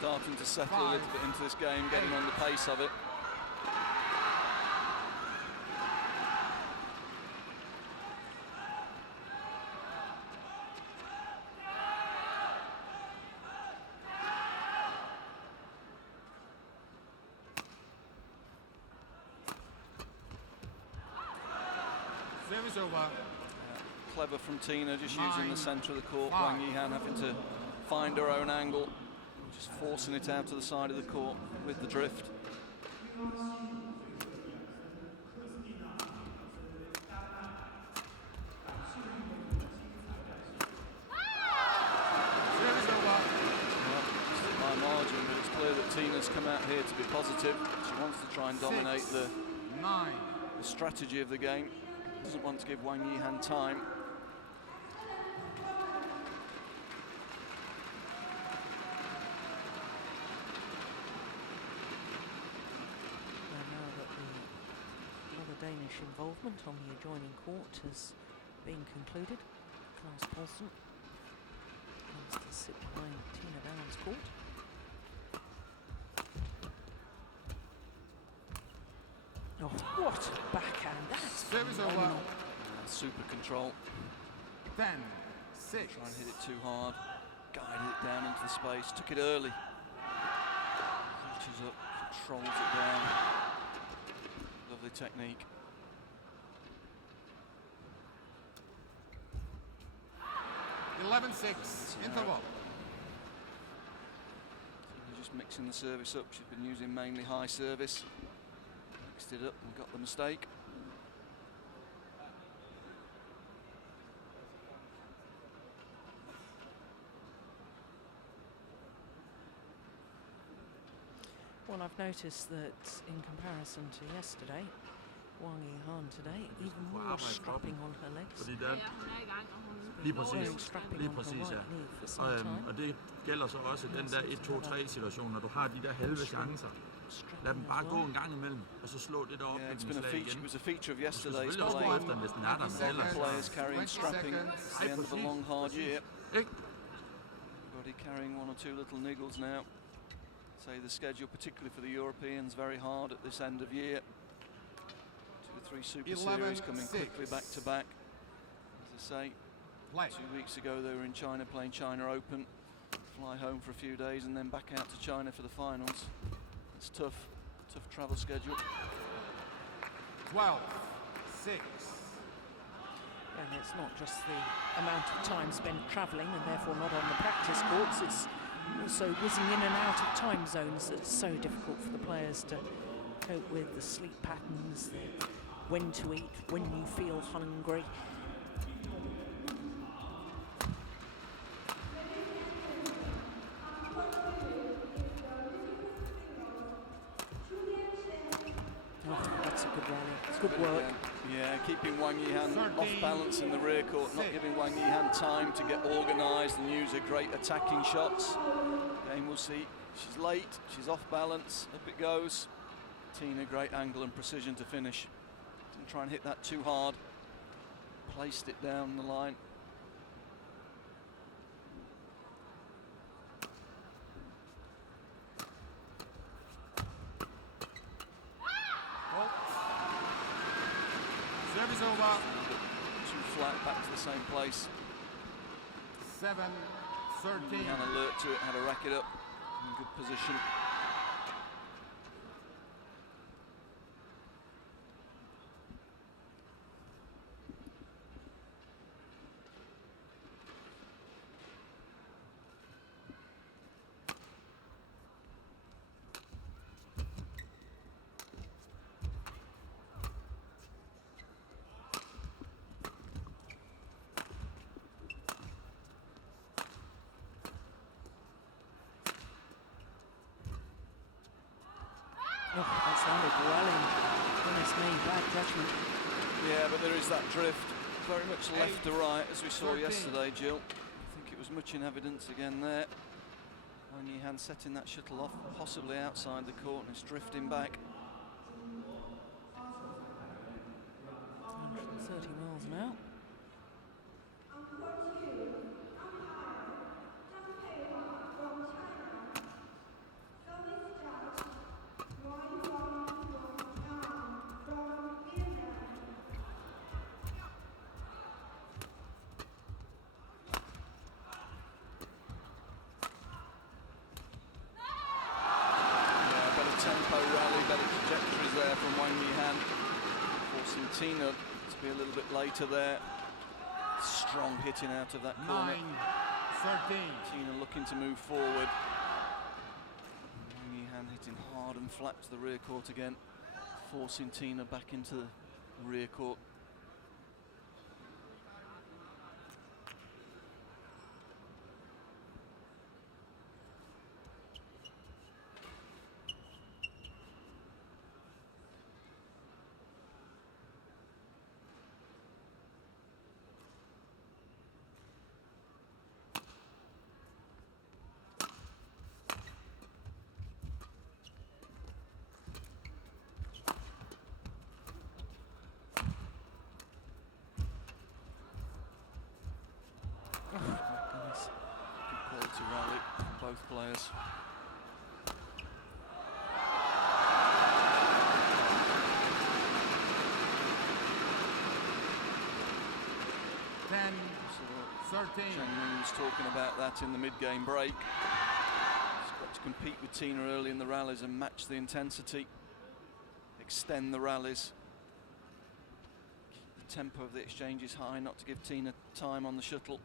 starting to settle a little bit into this game, getting on the pace of it. Service over. Clever from Tina, just using the centre of the court. Wang Yihan having to find her own angle, just forcing it out to the side of the court with the drift. By margin, but it's clear that Tina's come out here to be positive. She wants to try and dominate the strategy of the game. Doesn't want to give Wang Yihan time. Danish involvement on the adjoining court has been concluded. Klaus Poulsen comes to sit behind Tine Baun's court. Oh, what a backhand! That's service over. Super control. 10-6. Try and hit it too hard. Guided it down into the space. Took it early. Reaches up, controls it down. Lovely technique. 11-6, interval. We're just mixing the service up. She's been using mainly high service. Mixed it up and got the mistake. Well, I've noticed that in comparison to yesterday, Wang Yihan today, even more strapping on her legs. Lige præcis, ja. Og det gælder så også den der 1-2-3 situation, når du har de der halve chancer. Lad dem bare gå en gang imellem, og så slå det der op med den slag igen. It was a feature of yesterday's play. Players carrying strapping at the end of a long, hard year. Everybody carrying one or two little niggles now. Say the schedule, particularly for the Europeans, very hard at this end of year. 2 or 3 Super Series coming quickly back to back. As I say, 2 weeks ago they were in China playing China Open, fly home for a few days and then back out to China for the finals. It's tough travel schedule. 12-6. And it's not just the amount of time spent travelling and therefore not on the practice courts, it's also whizzing in and out of time zones that's so difficult for the players to cope with, the sleep patterns, when to eat, when you feel hungry. Oh, that's a good rally. It's good work. Yeah, keeping Wang Yihan off balance in the rear court, not giving Wang Yihan time to get organised and use her great attacking shots. Again, we'll see. She's late, she's off balance, up it goes. Tina, great angle and precision to finish. Didn't try and hit that too hard. Placed it down the line. Service over. Too flat, back to the same place. 7-13. Had alert to it, had a racket up, in good position. Oh, that sounded well in. Goodness me, bad judgment. Yeah, but there is that drift, very much left to right, as we saw yesterday, Jill. I think it was much in evidence again there. Wang Yihan setting that shuttle off, possibly outside the court, and it's drifting back. 130 miles an hour. Wang Yihan, forcing Tine to be a little bit later there. Strong hitting out of that corner. 9-13. Tine looking to move forward. Wang Yihan hitting hard and flat to the rear court again, forcing Tine back into the rear court. Quality rally from both players. Then 13. Cheng was talking about that in the mid-game break. He's got to compete with Tine early in the rallies and match the intensity, extend the rallies, keep the tempo of the exchanges high, not to give Tine time on the shuttle.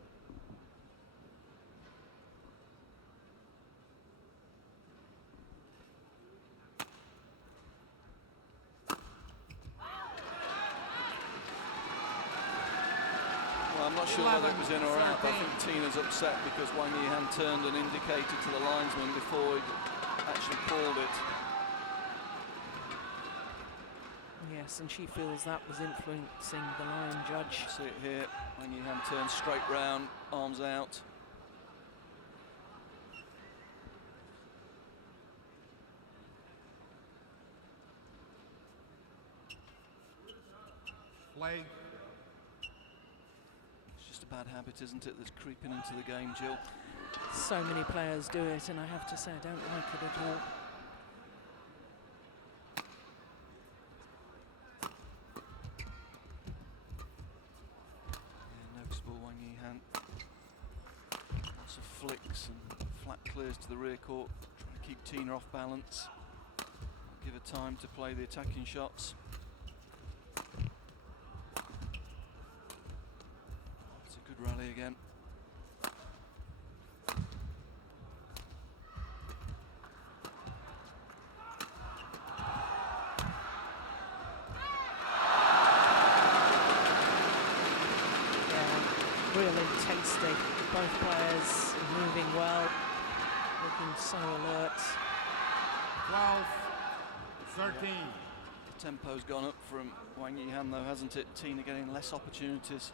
I'm not sure whether it was in or out, but I think Tine's upset because Wang Yihan turned and indicated to the linesman before he actually called it. Yes, and she feels that was influencing the line judge. See it here, Wang Yihan turns straight round, arms out. Play. A bad habit, isn't it, that's creeping into the game, Jill? So many players do it, and I have to say I don't like it at all. Yeah, noticeable Wang Yihan. Lots of flicks and flat clears to the rear court, trying to keep Tine off balance. Give her time to play the attacking shots. Good rally again. Yeah, real intensity. Both players moving well, looking so alert. 12-13. The tempo's gone up from Wang Yihan though, hasn't it? Tine getting less opportunities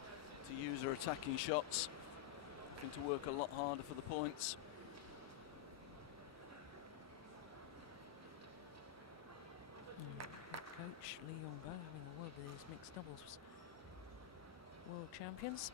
to use her attacking shots, looking to work a lot harder for the points. Coach A-Yihan Wang having a word with his mixed doubles world champions.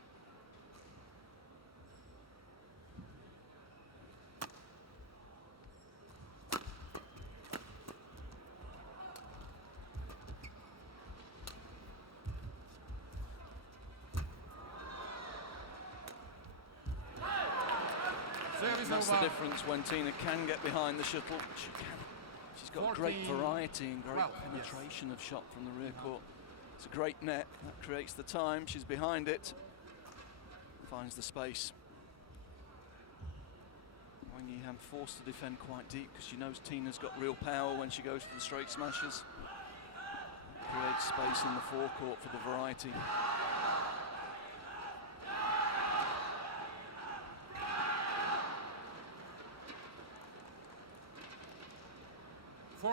That's the difference when Tine can get behind the shuttle. She can. She's got great variety and great penetration of shot from the rear court. It's a great net. That creates the time. She's behind it. Finds the space. Wang Yihan forced to defend quite deep because she knows Tine's got real power when she goes for the straight smashes. Creates space in the forecourt for the variety. 14-12.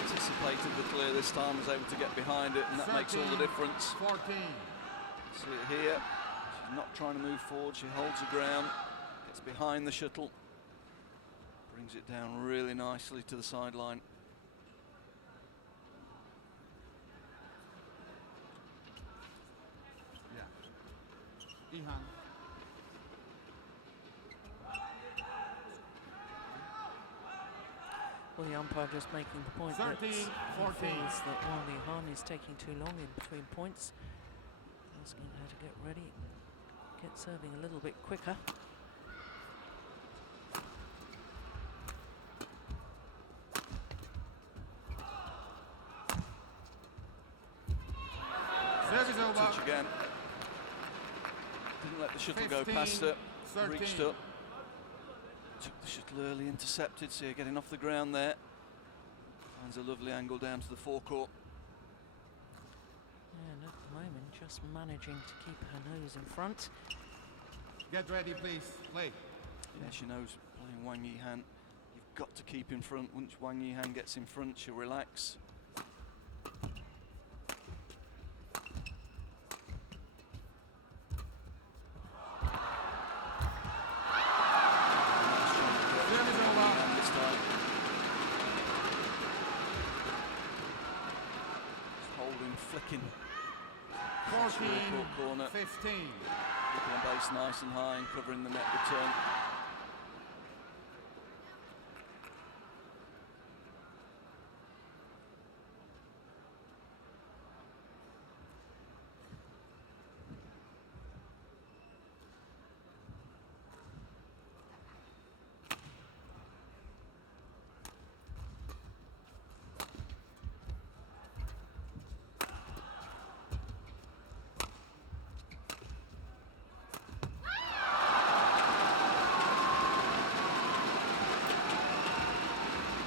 Anticipated the clear this time, was able to get behind it, and that makes all the difference. 14. See it here. She's not trying to move forward. She holds her ground, gets behind the shuttle, brings it down really nicely to the sideline. Yeah. A-Yihan. Well, the umpire just making the point that 13, he 14. feels that A-Yihan is taking too long in between points. Asking her to get ready, get serving a little bit quicker. Service over. Touch again. Didn't let the shuttle go 15, past her. 13. Reached up. Took the shuttle early, intercepted. See her getting off the ground there. Finds a lovely angle down to the forecourt. And at the moment, just managing to keep her nose in front. Get ready, please. Play. Yeah, she knows playing Wang Yihan. You've got to keep in front. Once Wang Yihan gets in front, she'll relax. Flicking 14, corner, 15. keeping the base nice and high and covering the net return.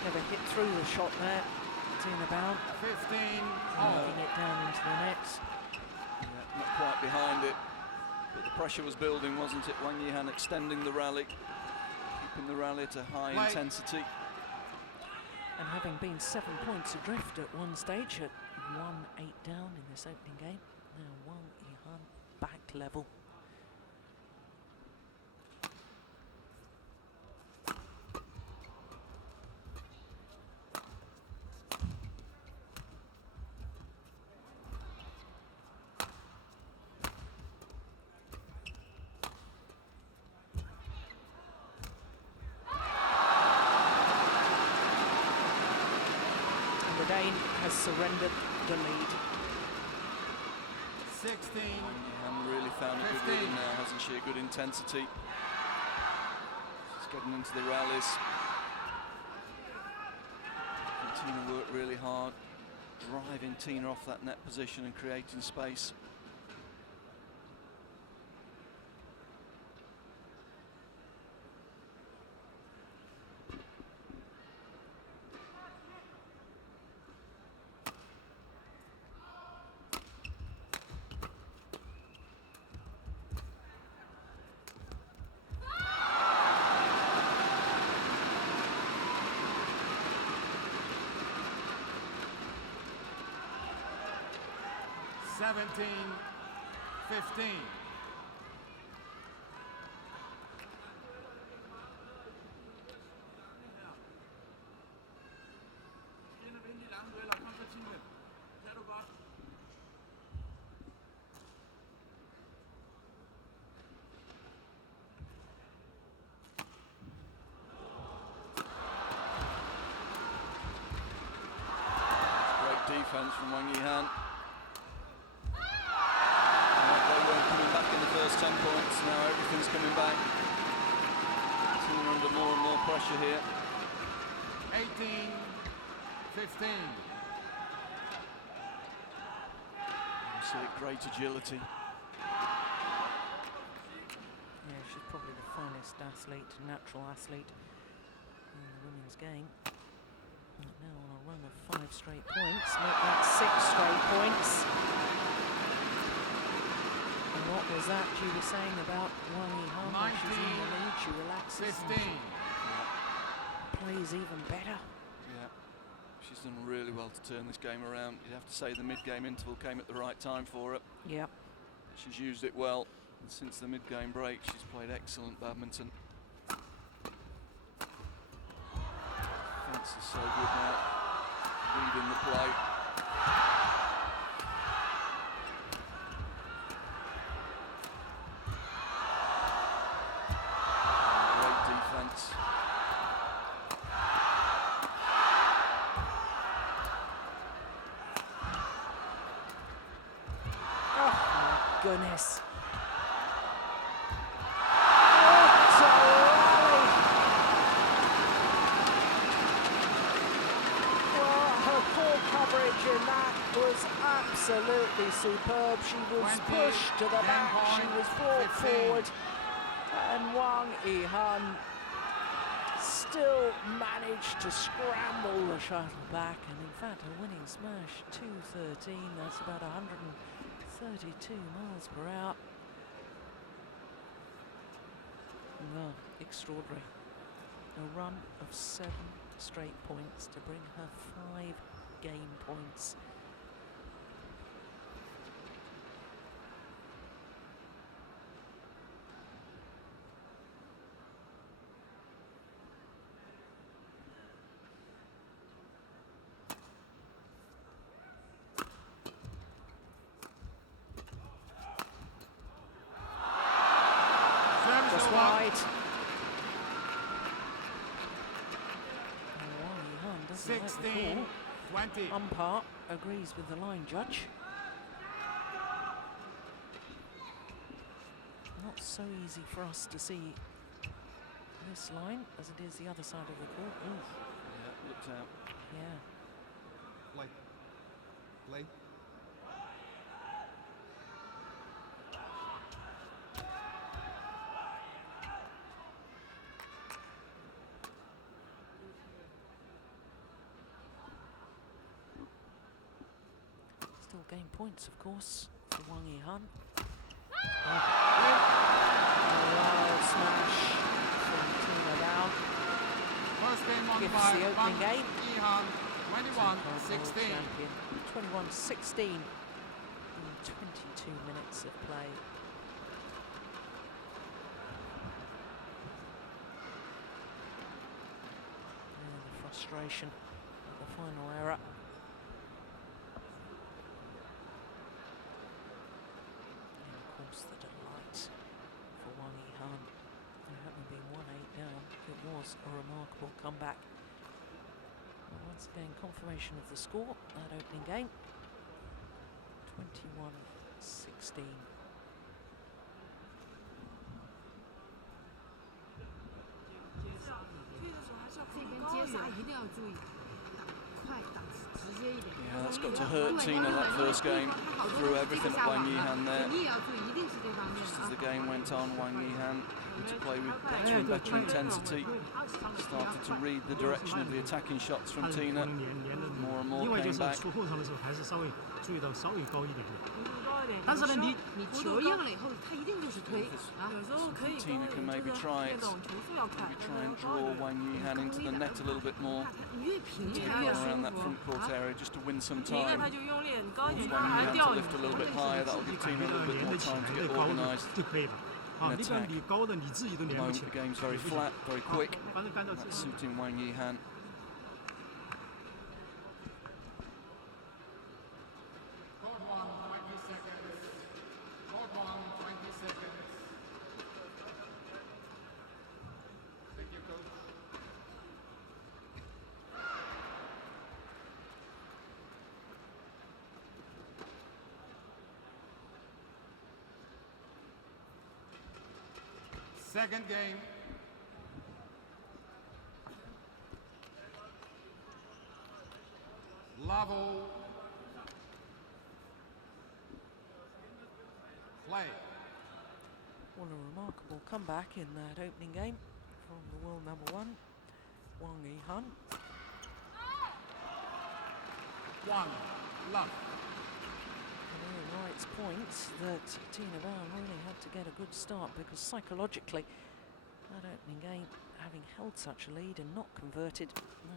Never hit through the shot there. Tine Baun 15. knocking it down into the net. Yeah, not quite behind it, but the pressure was building, wasn't it? Wang Yihan extending the rally, keeping the rally to high intensity. And having been 7 points adrift at one stage, at 1-8 down in this opening game, now A-Yihan back level. Dane has surrendered the lead. 16. Yihan really found a good 15. rhythm now, hasn't she? A good intensity. She's getting into the rallies. And Tina worked really hard, driving Tina off that net position and creating space. Seventeen, 15. Great defense from Wang Yihan. First 10 points, now everything's coming back. Tina under more and more pressure here. 18, 15. You see great agility. Yeah, she's probably the finest athlete, natural athlete in the women's game. And now on a run of 5 straight points, make that 6 straight points. And what was that you were saying about A-Yihan? When she's in the lead, she relaxes 15. and plays even better. Yeah, she's done really well to turn this game around. You'd have to say the mid-game interval came at the right time for her. Yep. She's used it well. And since the mid-game break, she's played excellent badminton. Defence is so good now. Reading the play. goodness. What a rally. Well, her poor coverage in that was absolutely superb. She was 20, pushed to the 10 back, she point, was brought 15. forward, and Wang Yihan still managed to scramble the shuttle back, and in fact a winning smash, 213, that's about 132 miles per hour. Well, extraordinary. A run of 7 straight points to bring her 5 game points. Just wide. Wang Yihan doesn't like the 16, call. 20. Umpire agrees with the line judge. Not so easy for us to see this line as it is the other side of the court. Oof. Yeah, looked out. Yeah. Play. Play. Still gain points, of course, for Wang Yihan. Wow, smash from Tine Baun. First game won Gives by the opening Wang game. Yihan, World 21-16. champion. 21-16 in 22 minutes of play. And the frustration at the final error. And of course the delight for Wang Yihan. There having been 1-8 down, it was a remarkable comeback. And once again, confirmation of the score, that opening game. 21-16. 这边接杀一定要注意，快打直接一点。 Yeah, that's got to hurt Tina that first game. Threw everything at Wang Yihan there. 你也要注意，一定是这方面 Just 的 as 啊 the。game went on, Wang Yihan had to play with better and better intensity. Started to read the direction of the attacking shots from Tina. More and more 另外就 came 是 back. 出后场的时候，还是稍微注意到稍微高一点的。但是呢，你球硬了以后，他一定就是推啊。 Tina can maybe try it. Maybe try and draw Wang Yihan into the net a little bit more. 你越平 Take 越 her 舒 around 服 that front court area just to win some 平了 time. 他就用力，很高 Force 你 Wang 还 Yihan 掉 to 你 lift a little bit higher. That'll 你 give 感 Tina a 觉到 little bit 连 more 得起 time 来 to 的 get 高的 organised. 就可以了。啊， In 你感 attack. 觉你高的你自己都 At the 连不 moment, 起 the 来。 game's very flat, very quick. 反正干到 That's suiting Wang Yihan. Court 1, 20 seconds. Court 1, 20 seconds. Thank you, coach. Second game. Level. Play. What a remarkable comeback in that opening game from the world number 1, Wang Yihan. 1, love. Ian Wright's point that Tine Baun really had to get a good start because psychologically, that opening game, having held such a lead and not converted,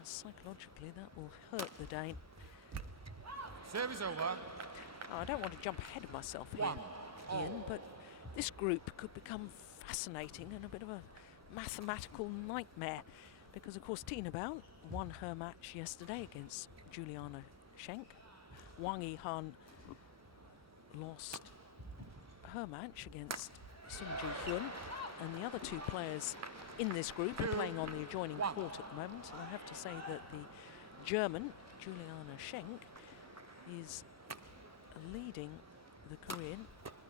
psychologically that will hurt the Dane. Service over. I don't want to jump ahead of myself here, 1. Ian, but this group could become fascinating and a bit of a mathematical nightmare because, of course, Tine Baun won her match yesterday against Juliana Schenk. Wang Yihan lost her match against Sung Ji-hyun, and the other two players in this group are playing on the adjoining court at the moment, and I have to say that the German, Juliana Schenk, is leading the Korean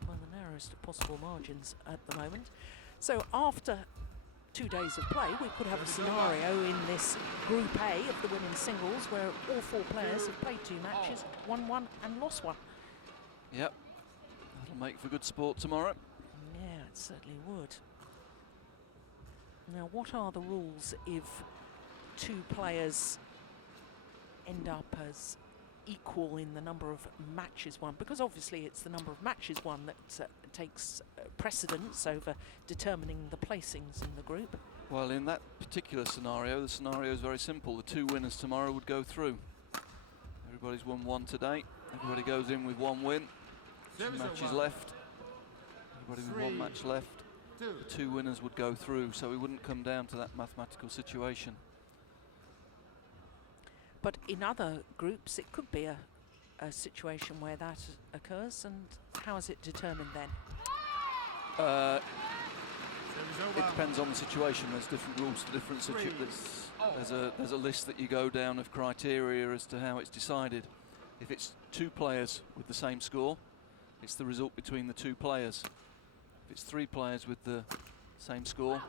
by the narrowest of possible margins at the moment. So after 2 days of play, we could have a scenario in this Group A of the women's singles where all 4 players have played 2 matches, won 1 and lost 1. Yep, that'll make for good sport tomorrow. Yeah, it certainly would. Now, what are the rules if 2 players end up as equal in the number of matches won? Because obviously it's the number of matches won that takes precedence over determining the placings in the group. Well, in that particular scenario, the scenario is very simple. The 2 winners tomorrow would go through. Everybody's won 1 today. Everybody goes in with 1 win. 2 matches left. Everybody with 1 match left. The 2 winners would go through, so we wouldn't come down to that mathematical situation. But in other groups, it could be a situation where that occurs, and how is it determined then? It depends on the situation. There's different rules for different situations. There's a list that you go down of criteria as to how it's decided. If it's 2 players with the same score, it's the result between the 2 players. If it's 3 players with the same score,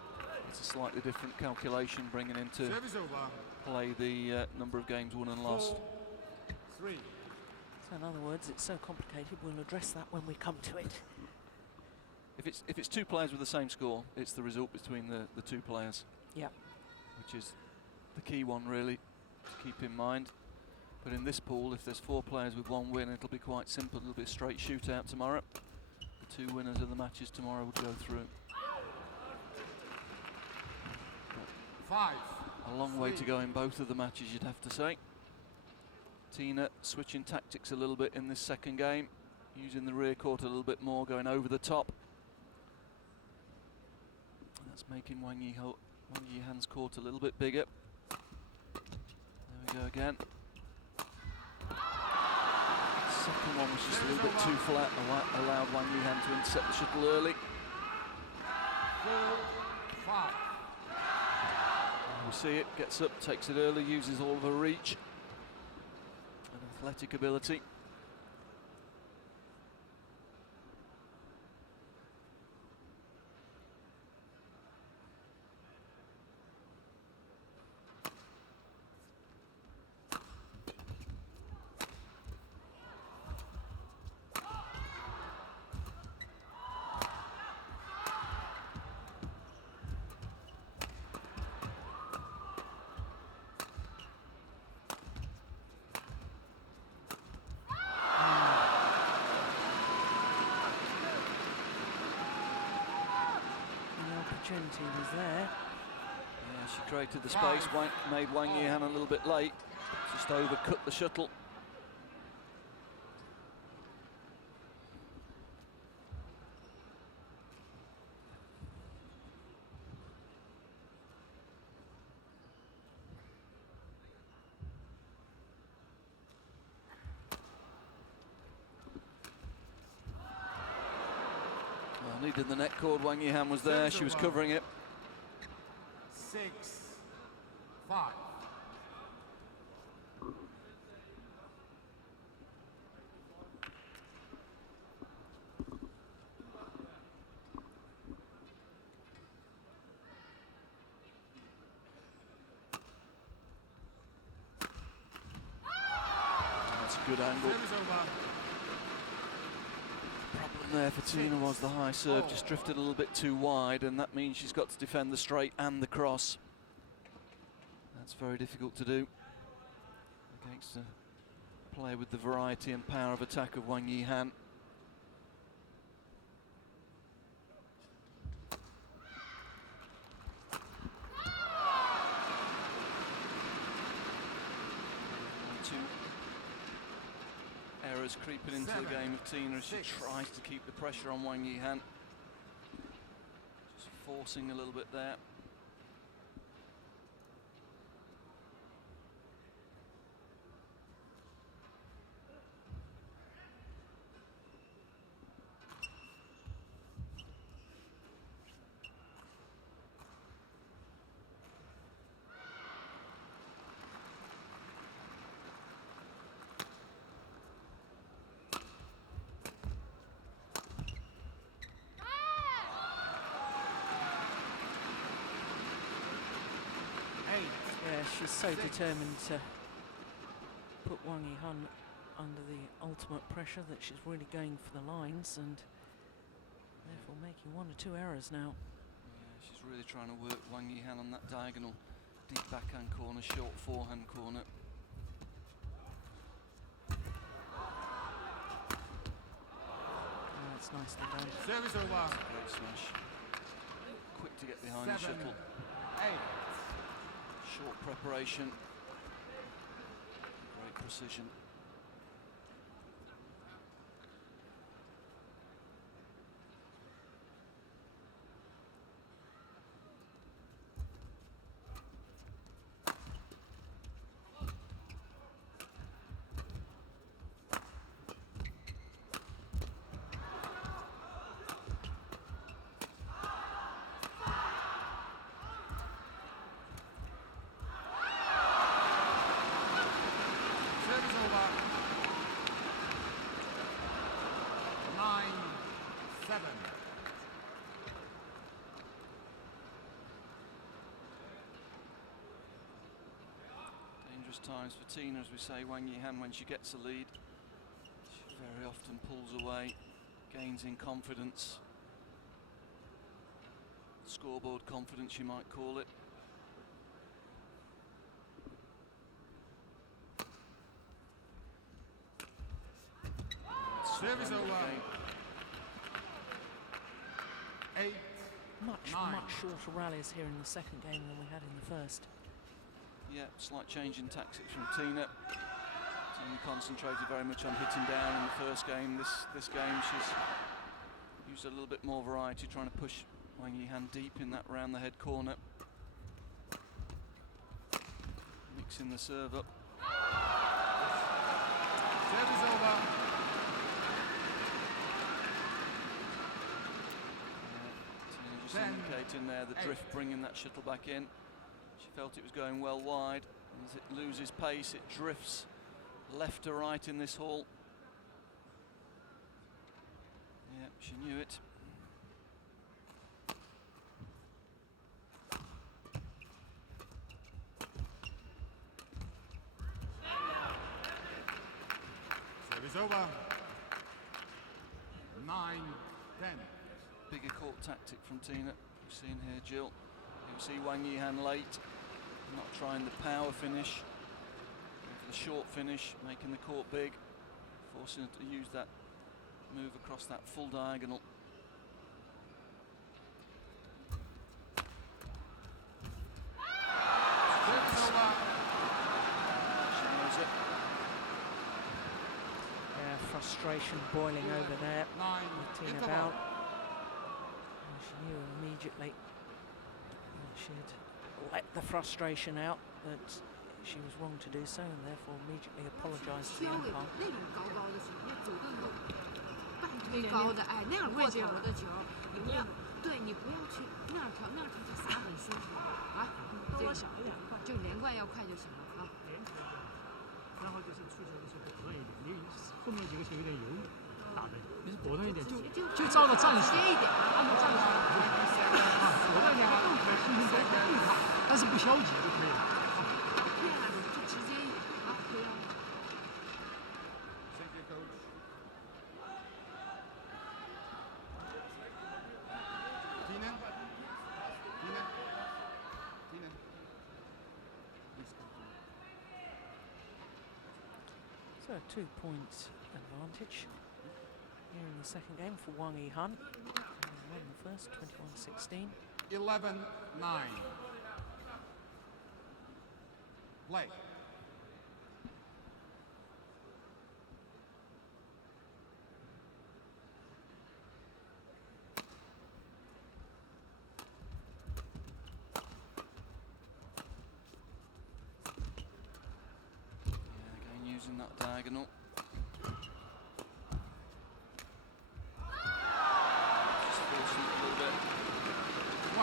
it's a slightly different calculation, bringing into play the number of games won and lost. 3. So in other words, it's so complicated, we'll address that when we come to it. If it's 2 players with the same score, it's the result between the 2 players. Yeah. Which is the key one, really, to keep in mind. But in this pool, if there's 4 players with 1 win, it'll be quite simple. It'll be a straight shootout tomorrow. The 2 winners of the matches tomorrow would go through. 5. A long way to go in both of the matches, you'd have to say. Tine switching tactics a little bit in this second game, using the rear court a little bit more, going over the top. And that's making Wang Yihan's court a little bit bigger. There we go again. Second one was just a little bit too flat, allowed Wang Yihan to intercept the shuttle early. 4, 5. We see it, gets up, takes it early, uses all of her reach and athletic ability. Opportunity was there. Yeah, she created the space, made Wang Yihan a little bit late, just overcut the shuttle. Needed the net cord. Wang Yihan was there, she was covering it. 6, 5. That's a good angle. There for Tine was the high serve just drifted a little bit too wide, and that means she's got to defend the straight and the cross. That's very difficult to do against a player with the variety and power of attack of Wang Yihan. Errors creeping into the game of Tine as she tries to keep the pressure on Wang Yihan. Just forcing a little bit there. Yeah, she's so determined to put Wang Yihan under the ultimate pressure that she's really going for the lines and therefore making 1 or 2 errors now. Yeah, she's really trying to work Wang Yihan on that diagonal deep backhand corner, short forehand corner. Oh, it's nicely done. Service over. Great smash. Quick to get behind the 7, shuttle. 8. Short preparation. Great precision. Service over. 9-7. Dangerous times for Tina, as we say. Wang Yihan, when she gets a lead, she very often pulls away, gains in confidence. Scoreboard confidence, you might call it. Service over. 8. Much Nine. shorter rallies here in the second game than we had in the first. Yeah, slight change in tactics from Tina. Tina concentrated very much on hitting down in the first game. This game she's used a little bit more variety, trying to push Wang Yihan deep in that round the head corner. Mixing the serve up. Service over. Tina just 10, indicating there the 8. drift, bringing that shuttle back in. She felt it was going well wide. As it loses pace, it drifts left to right in this hall. Yeah, she knew it. Service over. 9-10. Bigger court tactic from Tina. We've seen here, Jill. You see Wang Yihan late, not trying the power finish, going for the short finish, making the court big, forcing her to use that move across that full diagonal. Service over. She knows it. Yeah, frustration boiling over there 9. with Tine Interval. Baun. And she knew immediately that she'd let the frustration out, that she was wrong to do so, and therefore immediately apologised to the 挑给 umpire. 那种高高的球，那主动那种半推高的，哎，那样过头的球，你不要，对你不要去那样调，那样调就撒很舒服啊。这个小一点，就连贯要快就行了啊。然后就是出球的时候果断一点，你后面几个球有点犹豫，打的你是果断一点，就照着战术直接一点啊，按照战术。啊，果断一点，任何心情都对抗，但是不消极就可以了。对啊，就直接一点啊，对啊。 Thank you, coach. Tina? Tina? Tina? Please continue. So a 2-point advantage here in the second game for Wang Yihan. Won the first, 21-16. 11-9. Play. Yeah, again using that diagonal. Just forcing it a little bit. 12-9.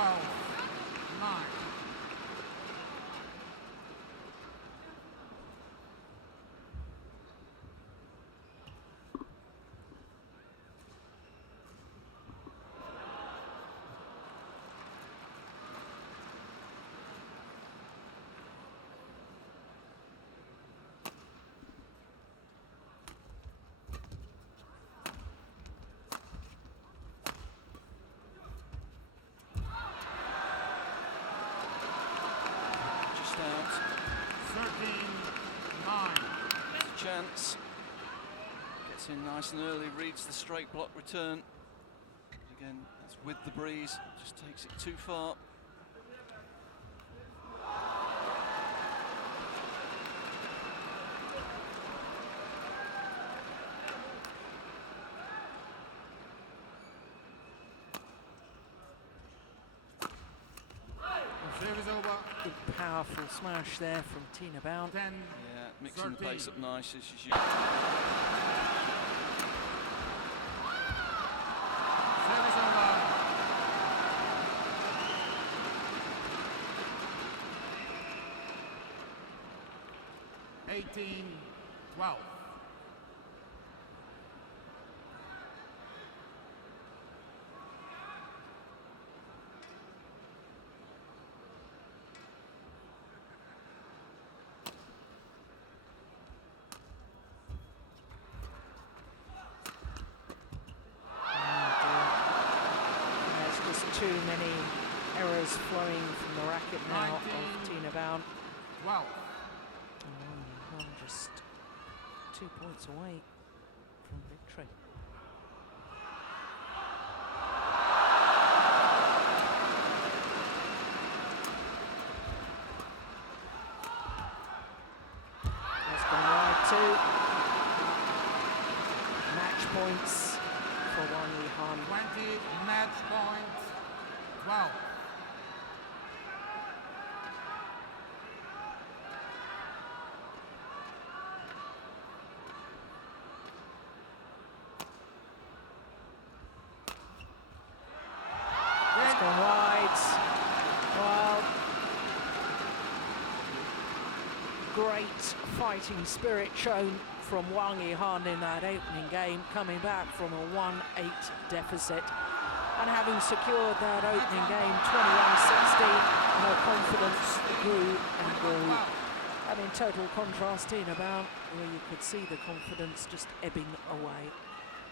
13-9. Chance. Gets in nice and early, reads the straight block return. Again, that's with the breeze, just takes it too far. Service over. Big powerful smash there from Tine Baun. 10. Yeah, mixing the 13. pace up nice as she's Service over. 18-12. There's just too many errors flowing from the racket now of Tine Baun. 12. And just 2 points away from victory. That's gone wide too. Match points for A-Yihan. 20. Match point. 12. It's gone wide. Well, great fighting spirit shown from A-Yihan in that opening game, coming back from a 1-8 deficit and having secured that opening game 21-16, her confidence grew and grew. And in total contrast, Tine Baun, where you could see the confidence just ebbing away.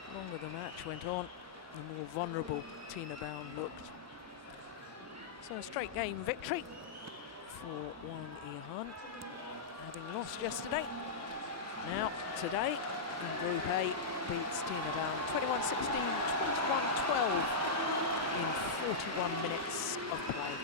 The longer the match went on, the more vulnerable Tine Baun looked. So a straight game victory for A-Yihan, having lost yesterday. Now today in Group A beats Tine Baun 21-16, 21-12 in 41 minutes of play.